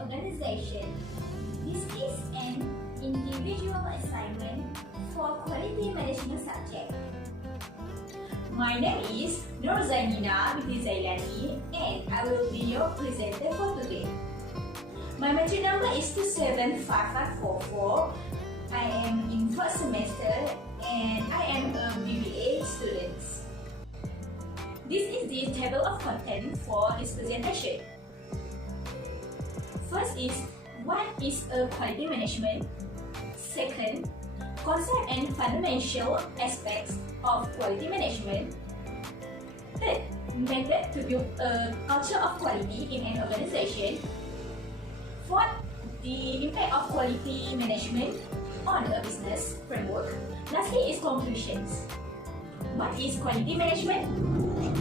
organization. This is an individual assignment for quality management subject. My name is Nurr Binti Zailani, and I will be your presenter for today. My MATRIC number is 275544. I am in first semester and I am a BBA student. This is the table of content for this presentation. First is, what is a quality management? Second, concept and fundamental aspects of quality management. Third, method to build a culture of quality in an organization. Fourth, the impact of quality management on a business framework. Lastly is conclusions. What is quality management?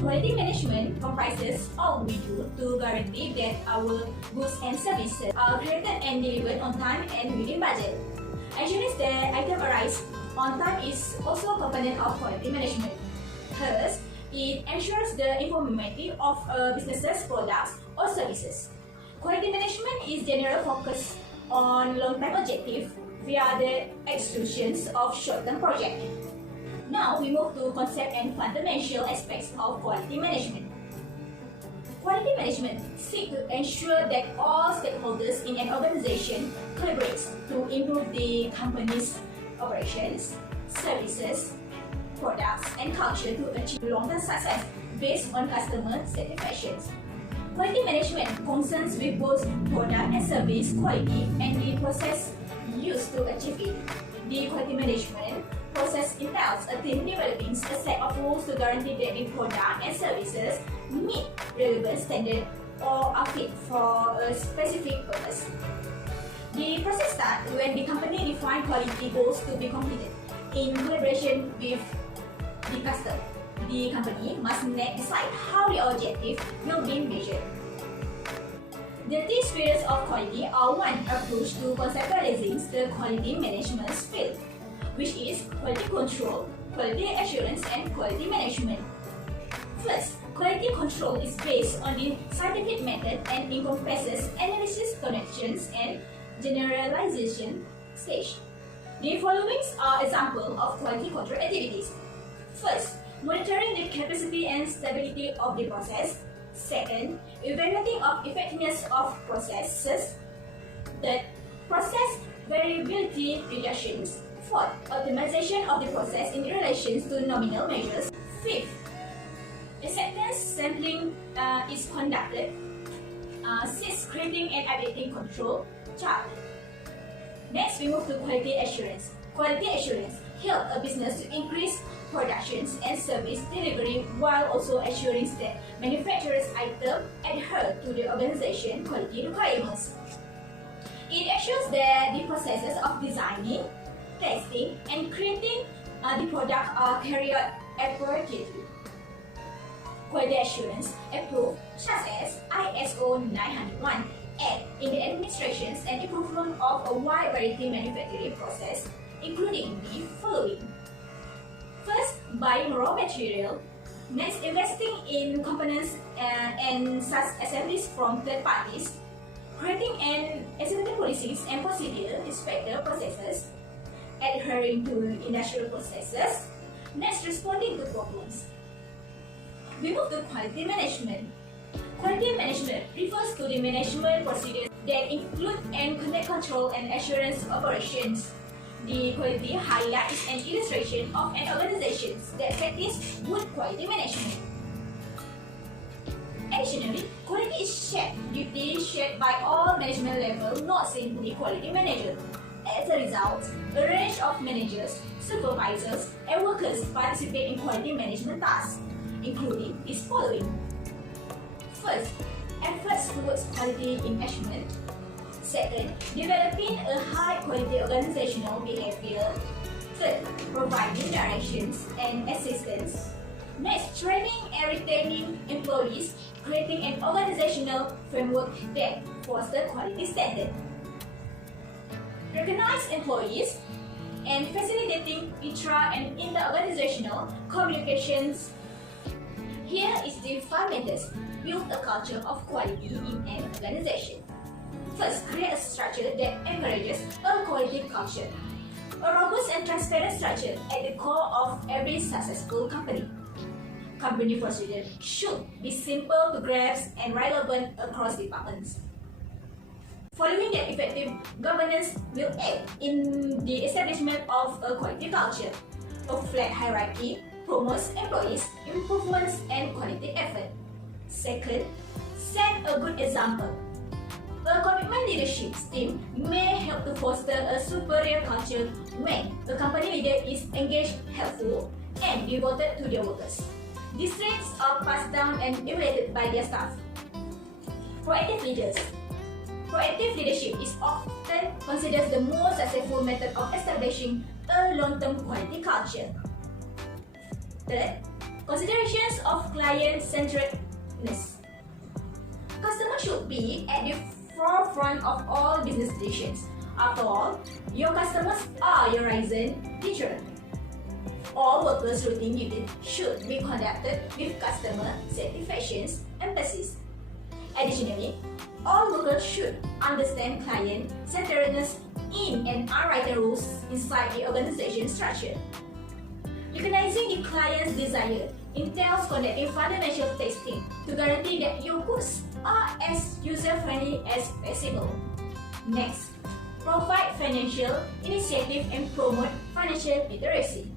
Quality management comprises all we do to guarantee that our goods and services are created and delivered on time and within budget. Assurance that item arrives on time is also a component of quality management. Thus, it ensures the uniformity of a business's products or services. Quality management is generally focused on long-term objectives via the executions of short-term projects. Now we move to concept and fundamental aspects of quality management. Quality management seeks to ensure that all stakeholders in an organization collaborate to improve the company's operations, services, products, and culture to achieve long-term success based on customer satisfaction. Quality management concerns with both product and service quality and the process used to achieve it. The quality management process entails a team developing a set of rules to guarantee that the product and services meet relevant standards or are fit for a specific purpose. The process starts when the company defines quality goals to be completed in collaboration with the customer. The company must decide how the objective will be measured. The three spheres of quality are one approach to conceptualizing the quality management field, which is quality control, quality assurance, and quality management. First, quality control is based on the scientific method and encompasses analysis, connections, and generalization stage. The following are examples of quality control activities. First, monitoring the capacity and stability of the process. Second, evaluating of effectiveness of processes. Third, process variability reductions. Fourth, optimization of the process in relation to nominal measures. Fifth, acceptance sampling is conducted. Sixth, creating and updating control chart. Next, we move to quality assurance. Quality assurance helps a business to increase productions and service delivery while also assuring that manufacturer's items adhere to the organization quality requirements. It assures that the processes of designing, testing, and creating the product are carried out appropriately. Quality assurance approved such as ISO 901 aid in the administrations and improvement of a wide variety manufacturing process, including the following. First, buying raw material. Next, investing in components and sub-assemblies from third parties. Creating and executing policies and procedure inspector processes. Adhering to industrial processes. Next, responding to problems. We move to quality management. Quality management refers to the management procedures that include and conduct control and assurance operations. The quality highlight is an illustration of an organization that practices good quality management. Additionally, quality is shared by all management levels, not simply quality manager. As a result, a range of managers, supervisors, and workers participate in quality management tasks, including these following. First, efforts towards quality enhancement. Second, developing a high-quality organizational behavior. Third, providing directions and assistance. Next, training and retaining employees, creating an organizational framework that fosters quality standards. Recognize employees and facilitating intra- and inter-organizational communications. Here is the 5 methods build a culture of quality in an organization. First, create a structure that encourages a quality culture. A robust and transparent structure at the core of every successful company. Company procedure should be simple to grasp and relevant across departments. Following that, effective governance will aid in the establishment of a quality culture. A flat hierarchy promotes employees' improvements and quality effort. Second, set a good example. A commitment leadership team may help to foster a superior culture when the company leader is engaged, helpful, and devoted to their workers. These traits are passed down and emulated by their staff. Proactive leaders. Proactive leadership is often considered the most successful method of establishing a long-term quality culture. Third, considerations of client-centeredness. Customers should be at the forefront of all business decisions. After all, your customers are your reason deterrent. All workers' routine duties should be conducted with customer satisfaction emphasis. Additionally, all workers should understand client-centeredness in and unwritten rules inside the organization structure. Recognizing the client's desire entails conducting fundamental testing to guarantee that your goods are as user-friendly as possible. Next, provide financial initiative and promote financial literacy.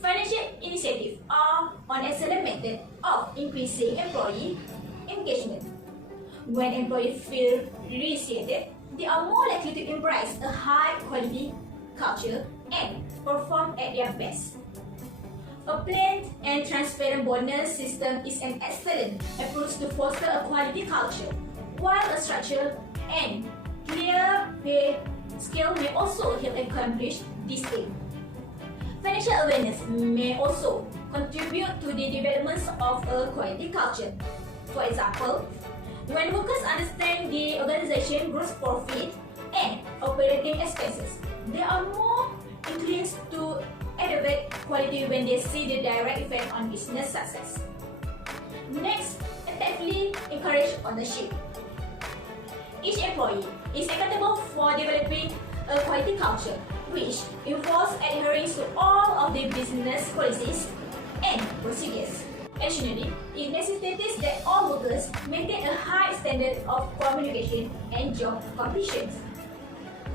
Financial initiatives are an excellent method of increasing employee engagement. When employees feel appreciated, they are more likely to embrace a high-quality culture and perform at their best. A plain and transparent bonus system is an excellent approach to foster a quality culture, while a structured and clear pay scale may also help accomplish this aim. Financial awareness may also contribute to the development of a quality culture. For example, when workers understand the organization's gross profit and operating expenses, they are more inclined to elevate quality when they see the direct effect on business success. Next, actively encourage ownership. Each employee is accountable for developing a quality culture, which involves adhering to all of the business policies and procedures. Additionally, it necessitates that all workers maintain a high standard of communication and job completion.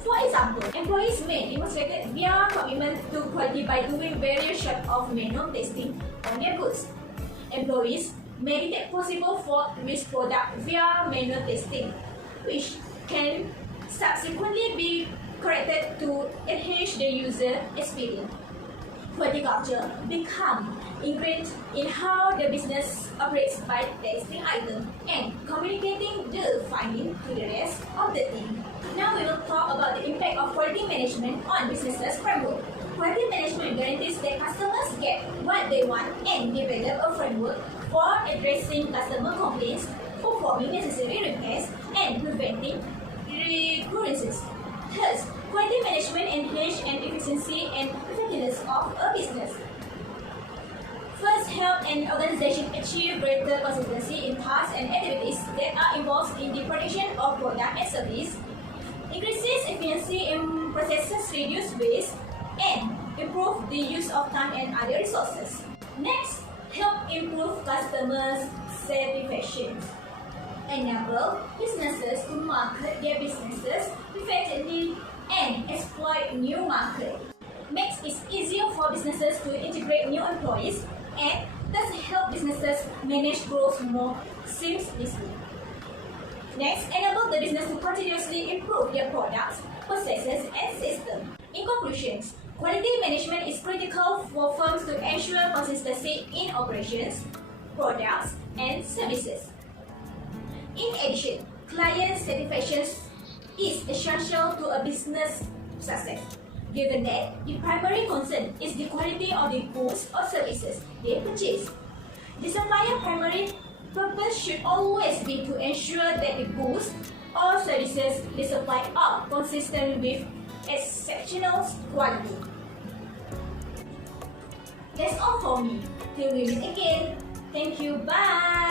For example, employees may demonstrate their commitment to quality by doing various types of manual testing on their goods. Employees may detect possible fault with product via manual testing, which can subsequently be corrected to enhance the user experience. Quality culture becomes ingrained in how the business operates by testing items and communicating the findings to the rest of the team. Now we will talk about the impact of quality management on businesses framework. Quality management guarantees that customers get what they want and develop a framework for addressing customer complaints, performing necessary repairs, and preventing recurrences. Thus, quality management enhances the efficiency and effectiveness of a business. First, help an organization achieve greater consistency in tasks and activities that are involved in the production of product and service, increases efficiency in processes, reduce waste, and improve the use of time and other resources. Next, help improve customers' satisfaction. Enable businesses to market their businesses effectively and exploit new markets. Makes it easier for businesses to integrate new employees and thus help businesses manage growth more seamlessly. Next, enable the business to continuously improve their products, processes, and systems. In conclusion, quality management is critical for firms to ensure consistency in operations, products, and services. In addition, client satisfaction is essential to a business success, given that the primary concern is the quality of the goods or services they purchase. The supplier's primary purpose should always be to ensure that the goods or services they supply are consistent with exceptional quality. That's all for me. Till we meet again. Thank you. Bye.